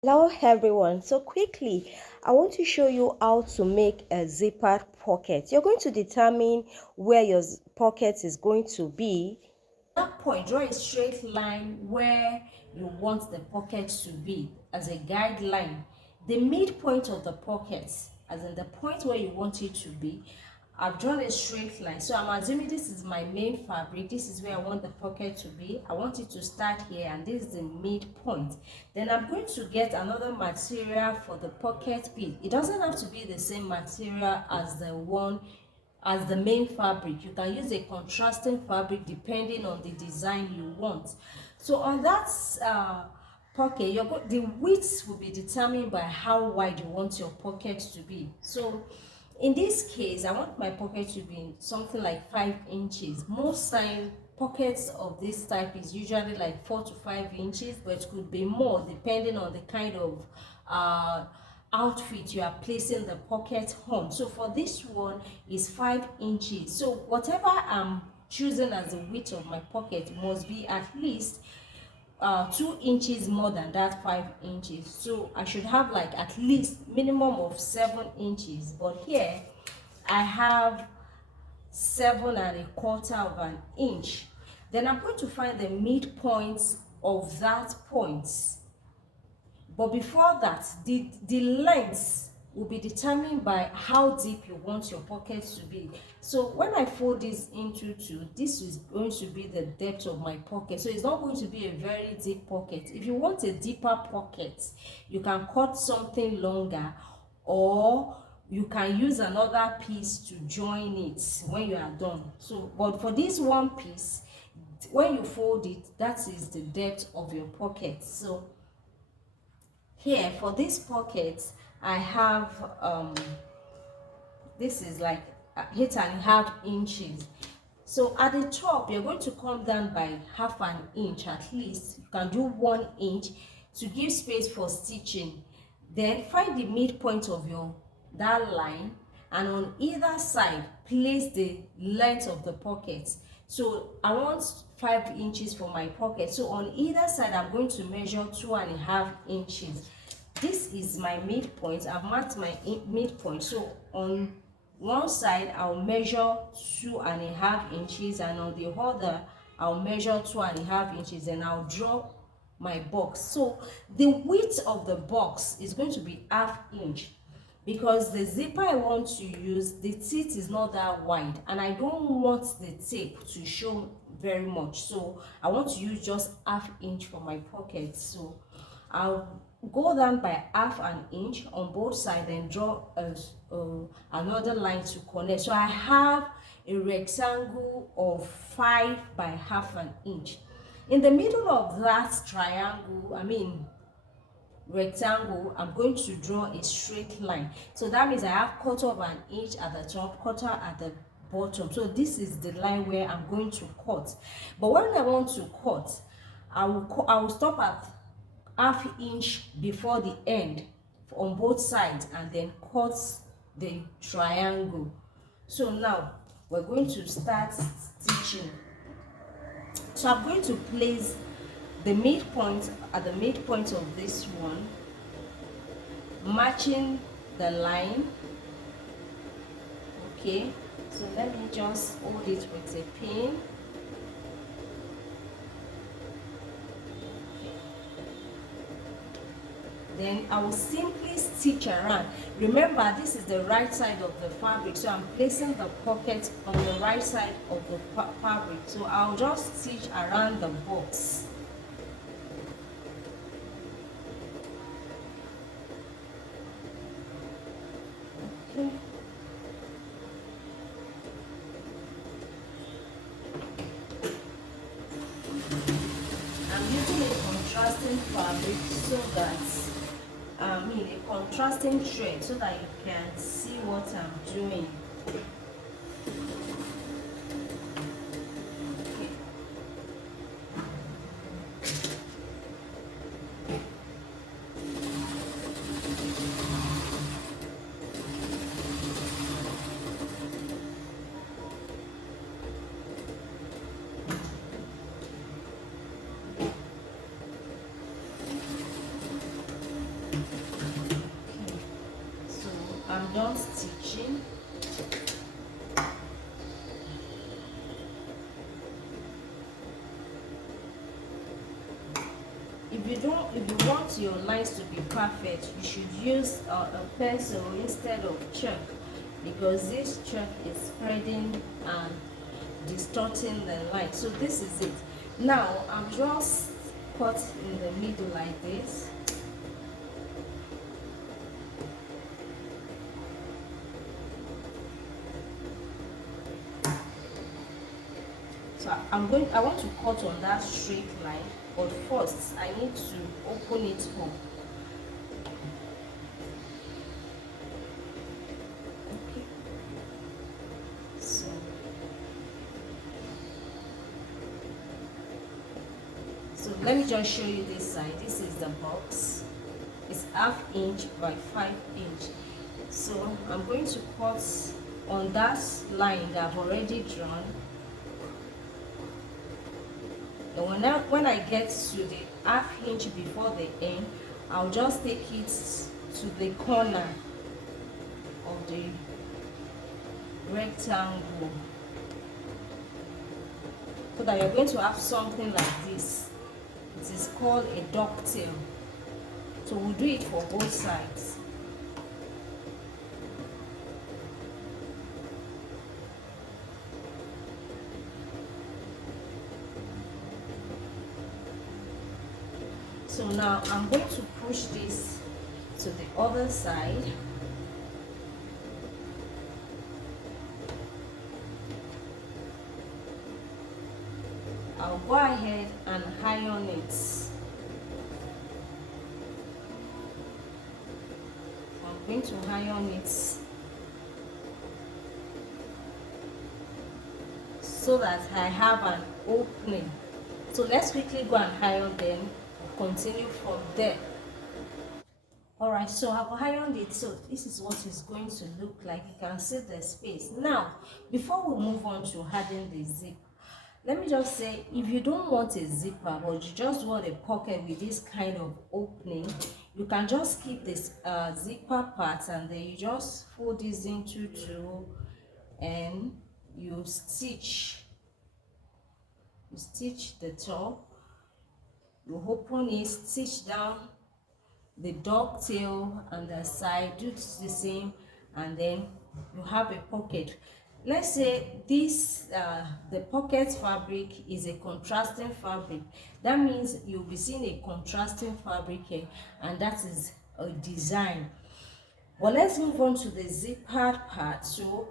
Hello everyone. So quickly, I want to show you how to make a zippered pocket. You're going to determine where your pocket is going to be. At that point, draw a straight line where you want the pocket to be as a guideline. The midpoint of the pocket, as in the point where you want it to be, I've drawn a straight line. So I'm assuming this is my main fabric. This is where I want the pocket to be. I want it to start here, and this is the midpoint. Then I'm going to get another material for the pocket piece. It doesn't have to be the same material as the main fabric. You can use a contrasting fabric depending on the design you want. So on that pocket, the width will be determined by how wide you want your pocket to be. So in this case, I want my pocket to be something like 5 inches. Most time pockets of this type is usually like 4 to 5 inches, but it could be more depending on the kind of outfit you are placing the pocket on. So for this one is 5 inches. So whatever I'm choosing as the width of my pocket must be at least 2 inches more than that 5 inches. So I should have like at least minimum of 7 inches, but here I have 7¼ of an inch. Then I'm going to find the midpoint of that point. But before that, the length will be determined by how deep you want your pocket to be. So when I fold this into two, this is going to be the depth of my pocket. So it's not going to be a very deep pocket. If you want a deeper pocket, you can cut something longer, or you can use another piece to join it when you are done. So but for this one piece, when you fold it, that is the depth of your pocket. So here for this pocket, I have this is like 8½ inches. So at the top, you're going to come down by ½ an inch at least. You can do 1 inch to give space for stitching. Then find the midpoint of that line, and on either side place the length of the pocket. So I want 5 inches for my pocket, so on either side I'm going to measure 2½ inches. This is my midpoint. I've marked my midpoint. So on one side I'll measure 2½ inches, and on the other I'll measure 2½ inches, and I'll draw my box. So the width of the box is going to be ½ inch, because the zipper I want to use, the teeth is not that wide, and I don't want the tape to show very much. So I want to use just ½ inch for my pocket. So I'll go down by ½ an inch on both sides and draw another line to connect. So I have a rectangle of 5 by ½ an inch. In the middle of that rectangle, I'm going to draw a straight line. So that means I have 1/4 of an inch at the top, 1/4 at the bottom. So this is the line where I'm going to cut. But when I want to cut, I will stop at ½ inch before the end on both sides, and then cut the triangle. So now we're going to start stitching. So I'm going to place the midpoint at the midpoint of this one, matching the line. Okay, so let me just hold it with a pin. Then I will simply stitch around. Remember, this is the right side of the fabric, so I'm placing the pocket on the right side of the fabric. So I'll just stitch around the box. Okay. I'm using a contrasting fabric so that a contrasting thread, so that you can see what I'm doing. done stitching, if you want your lines to be perfect, you should use a pencil instead of chalk, because this chalk is spreading and distorting the line. So this is it. Now I'm just cut in the middle like this. So I want to cut on that straight line, but first I need to open it up. Okay. So let me just show you this side. This is the box. It's 1/2 inch by 5 inch. So I'm going to cut on that line that I've already drawn. And when I get to the 1/2 inch before the end, I'll just take it to the corner of the rectangle, so that you're going to have something like this. It is called a dovetail. So we'll do it for both sides. So now I'm going to push this to the other side. I'll go ahead and iron it. I'm going to iron it so that I have an opening. So let's quickly go and iron them. Continue from there. Alright, so I've ironed it. So this is what it's going to look like. You can see the space. Now, before we move on to adding the zip, let me just say, if you don't want a zipper but you just want a pocket with this kind of opening, you can just keep this zipper part, and then you just fold this into two and you stitch the top. You open it, stitch down the dovetail and the side, do the same, and then you have a pocket. Let's say this the pocket fabric is a contrasting fabric. That means you'll be seeing a contrasting fabric here, and that is a design. But let's move on to the zippered part. So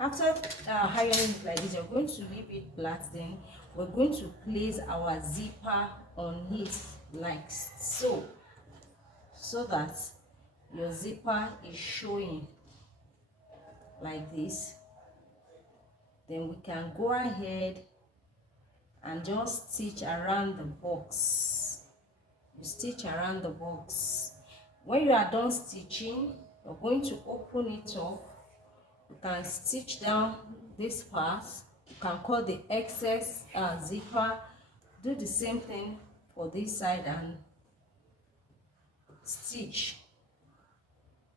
after ironing it like this, you're going to leave it flat. Then we're going to place our zipper on it like so, so that your zipper is showing like this. Then we can go ahead and just stitch around the box. You stitch around the box. When you are done stitching, you're going to open it up. You can stitch down this part. You can cut the excess zipper. Do the same thing for this side and stitch.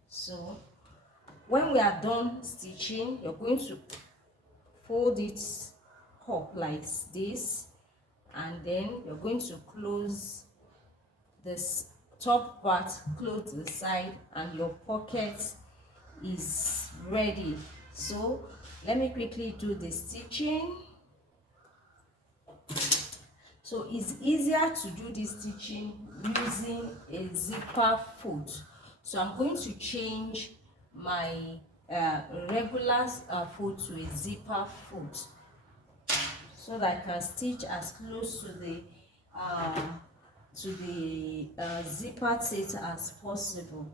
So when we are done stitching, you're going to fold it up like this, and then you're going to close this top part, close the side, and your pocket is ready. So let me quickly do the stitching. So it's easier to do this stitching using a zipper foot. So I'm going to change my regular foot to a zipper foot, so that I can stitch as close to the zipper teeth as possible.